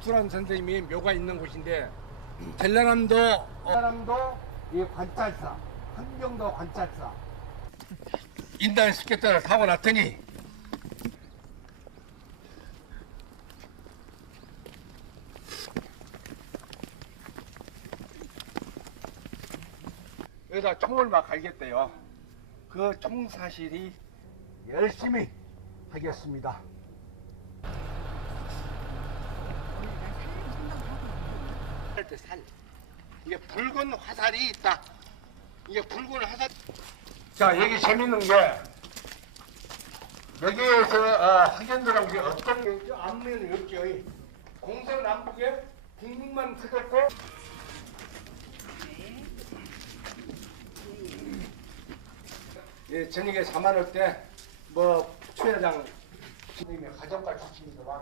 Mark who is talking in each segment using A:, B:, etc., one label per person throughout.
A: 수란 선생님이 묘가 있는 곳인데 전라남도 전라남도 이 관찰사 한경도 관찰사 인단 스케터를 타고 났더니 여기다 총을 막 갈겠대요. 그 총사실이 열심히 하겠습니다. 할 때 살. 이게 붉은 화살이 있다. 이게 붉은 화살. 자, 여기 재밌는 게 여기에서 아, 학연들하고 이게 어떤 게? 앞면이 없죠. 이 공서남북에 국민만 터졌고 예, 저녁에 4만 원 때, 뭐, 최회장 선생님의 가정과 주시니더만.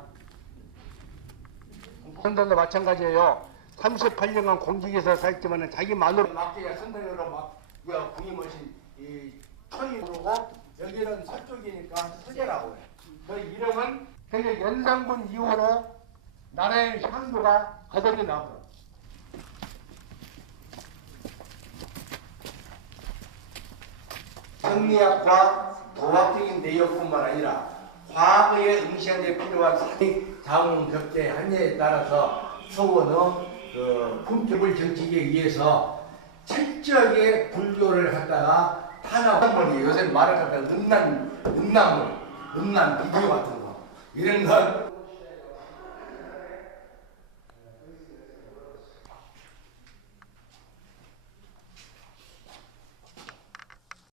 A: 선동도 마찬가지예요. 38년간 공직에서 살지만은 자기 마누라 막기가 선동으로 막, 야, 궁임하신 이 부르고, 여기는 서쪽이니까 서재라고 해. 그 이름은 되게 연산군 이후로 나라의 향도가 거듭이 나고 정리학과 도학적인 내용뿐만 아니라 과거에 응시한 데 필요한 사회 자원 격제 한계에 따라서 서원의 그 품격을 정치기 위해서 철저하게 분류를 갖다가 탄압물이 요새 말을 갖다가 음란, 음란물, 음란 비디오 같은 거. 이런 걸